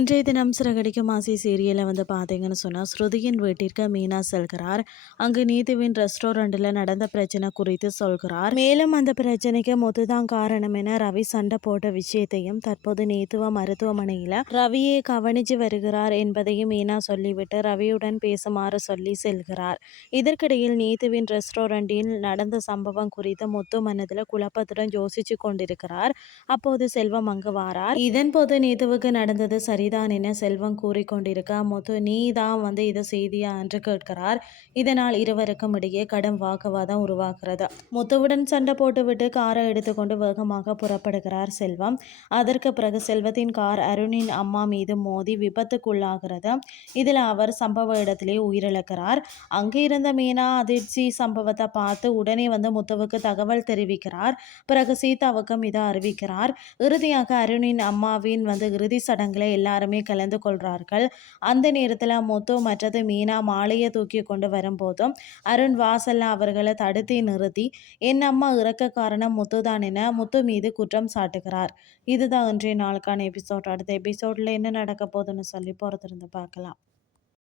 இன்றைய தினம் சிறகடிக்கும் ஆசை சீரியலை வந்து பார்த்தீங்கன்னு சொன்னால் ஸ்ருதியின் வீட்டிற்கு மீனா செல்கிறார். அங்கு நீதிவின் ரெஸ்டாரண்ட்டில் நடந்த பிரச்சனை குறித்து சொல்கிறார். மேலும் அந்த பிரச்சனைக்கு முத்துதான் காரணம் என ரவி சண்டை போட்ட விஷயத்தையும் தற்போது நீத்துவ மருத்துவமனையில் ரவியை கவனித்து வருகிறார் என்பதையும் மீனா சொல்லிவிட்டு ரவியுடன் பேசுமாறு சொல்லி செல்கிறார். இதற்கிடையில் நீத்துவின் ரெஸ்டாரண்டில் நடந்த சம்பவம் குறித்து முத்து மனதில் குழப்பத்துடன் யோசிச்சு கொண்டிருக்கிறார். அப்போது செல்வம் அங்கு வாரார். இதன் போது நீத்துவுக்கு நடந்தது செய்தான் என செல்வம் கூறிக்கொண்டிருக்க முத்து நீ தான் வந்து இதை செய்தியா என்று கேட்கிறார். இதனால் இருவருக்கும் இடையே கடும் வாக்குவாதம் உருவாகிறது. முத்துவுடன் சண்டை போட்டுவிட்டு காரை எடுத்துக்கொண்டு வேகமாக புறப்படுகிறார் செல்வம். அதற்கு பிறகு செல்வத்தின் கார் அருணின் அம்மா மீது மோதி விபத்துக்குள்ளாகிறது. இதில் அவர் சம்பவ இடத்திலே உயிரிழக்கிறார். அங்கே இருந்த மீனா அதிர்ச்சி சம்பவத்தை பார்த்து உடனே வந்து முத்துவுக்கு தகவல் தெரிவிக்கிறார். பிறகு சீதாவுக்கும் இதை அறிவிக்கிறார். இறுதியாக அருணின் அம்மாவின் வந்து இறுதி சடங்கில் எல்லாருமே கலந்து கொள்கிறார்கள் அந்த நேரத்தில் முத்து மற்றது மீனா மாலையை தூக்கி கொண்டு வரும்போதும் அருண் வாசல்ல அவர்களை தடுத்து நிறுத்தி என் அம்மா இறக்க காரணம் முத்து தான் என முத்து மீது குற்றம் சாட்டுகிறார். இதுதான் இன்றைய நாளுக்கான எபிசோட். அடுத்த எபிசோடில் என்ன நடக்க போகுதுன்னு சொல்லி பொறுத்திருந்து பார்க்கலாம்.